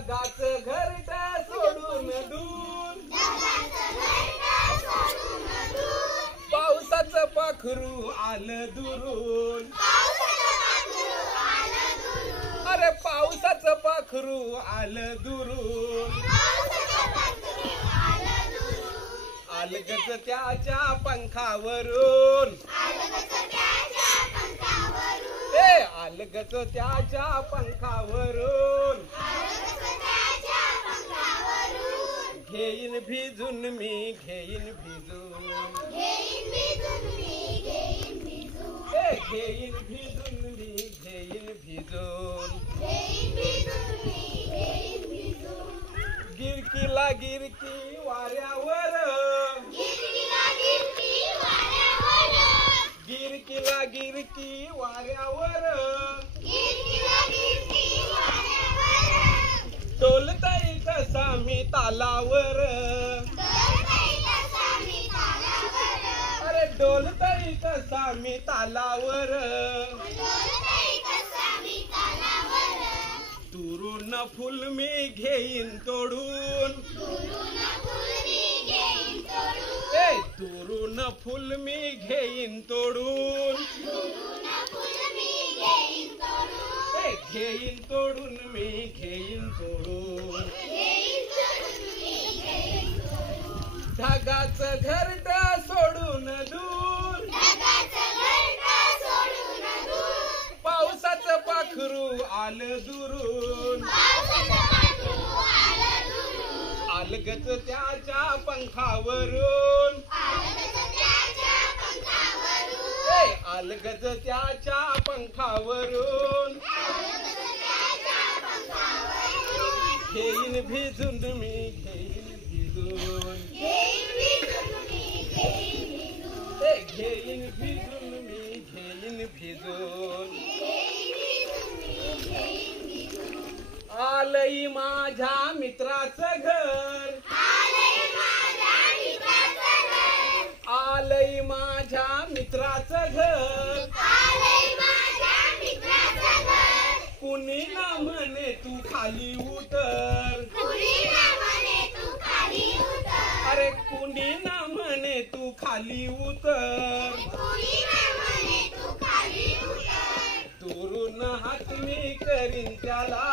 ढगाचं घरट सोडून दूर, पावसाचं पाखरू आलं दुरून, अरे पावसाचं पाखरू आलं दुरून, अलगच त्याच्या पंखावरून, अलगच त्याच्या पंखावरून, घेईन भिजून मी घेईन भिजून, घेईन भिजून मी घेईन भिजून, गिरकीला गिरकी वाऱ्यावर, गिरकीला गिरकी वाऱ्यावर, डोलतय कसा मी तालावर, अरे डोलतय कसा मी तालावर, तुरून फुल मी घेईन तोडून, तुरून फुल मी घेईन तोडून, घेईन तोडून मी घेईन तोडून, ढगाचं घरट सोडून दूर, पावसाचं पाखरू आलं दुरून, अलगच त्याच्या पंखावरून, अलगच त्याच्या पंखावरून, घेईन भिजून मी घेईन भिजून, घेईन भिजून मी घेईन भिजून, आलई माझ्या मित्राचं घर, आलई माझ्या मित्राचं घर, कुणी ना म्हणे तू खाली उतर, अरे कुणी ना म्हणे तू खाली उतर, दुरून हात मी करीन त्याला,